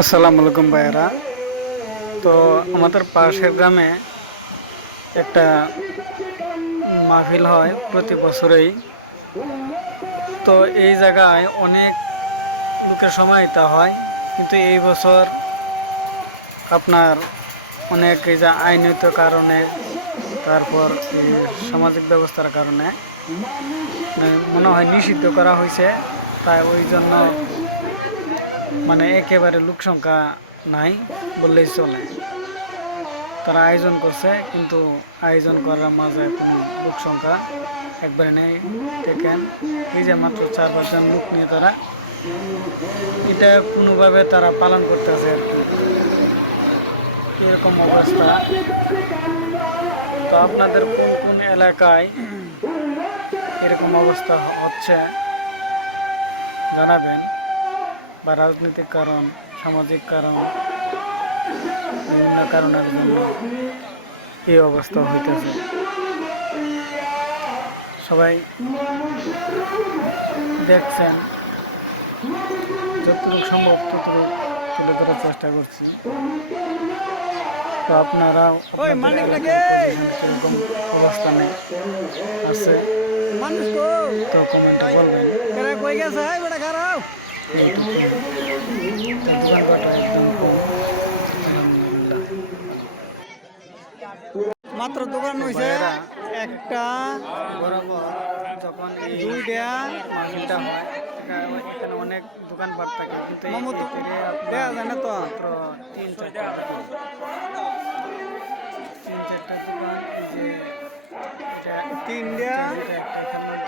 আসসালামু আলাইকুম ভাইয়েরা। তো আমাদের পাশের গ্রামে একটা মাহফিল হয় প্রতি বছরেই। তো এই জায়গায় অনেক লোকের সমাহিতা হয়, কিন্তু এই বছর আপনার অনেক এই যে আইনত কারণে, তারপর সামাজিক ব্যবস্থার কারণে, মনে হয় নিষিদ্ধ করা হয়েছে। তাই ওই জন্য মানে একেবারে লোক সংখ্যা নাই বললেই চলে। তারা আয়োজন করছে, কিন্তু আয়োজন করার মাঝে কোনো লোক সংখ্যা একবারে নেই। দেখেন, এই যে মাত্র চার পাঁচজন লোক নিয়ে তারা, এটা কোনোভাবে তারা পালন করতেছে আর কি। এরকম অবস্থা। তো আপনাদের কোন কোন এলাকায় এরকম অবস্থা হচ্ছে, জানাবেন। বা রাজনৈতিক কারণ সামাজিক কারণ বিভিন্ন কারণের জন্য এই অবস্থা হইতেছে। সবাই দেখছেন যতটুকু সম্ভব ততটুকু তুলে ধরার চেষ্টা করছি। তো আপনারাও! এলাকার অবস্থানে আছে? তো তো কমেন্টে বলবেন। মাত্র দোকান ভাইয়েরা, একটা যখন এখানে অনেক দোকানপাট থাকে কিন্তু দেয়া যায় না তো? মাত্র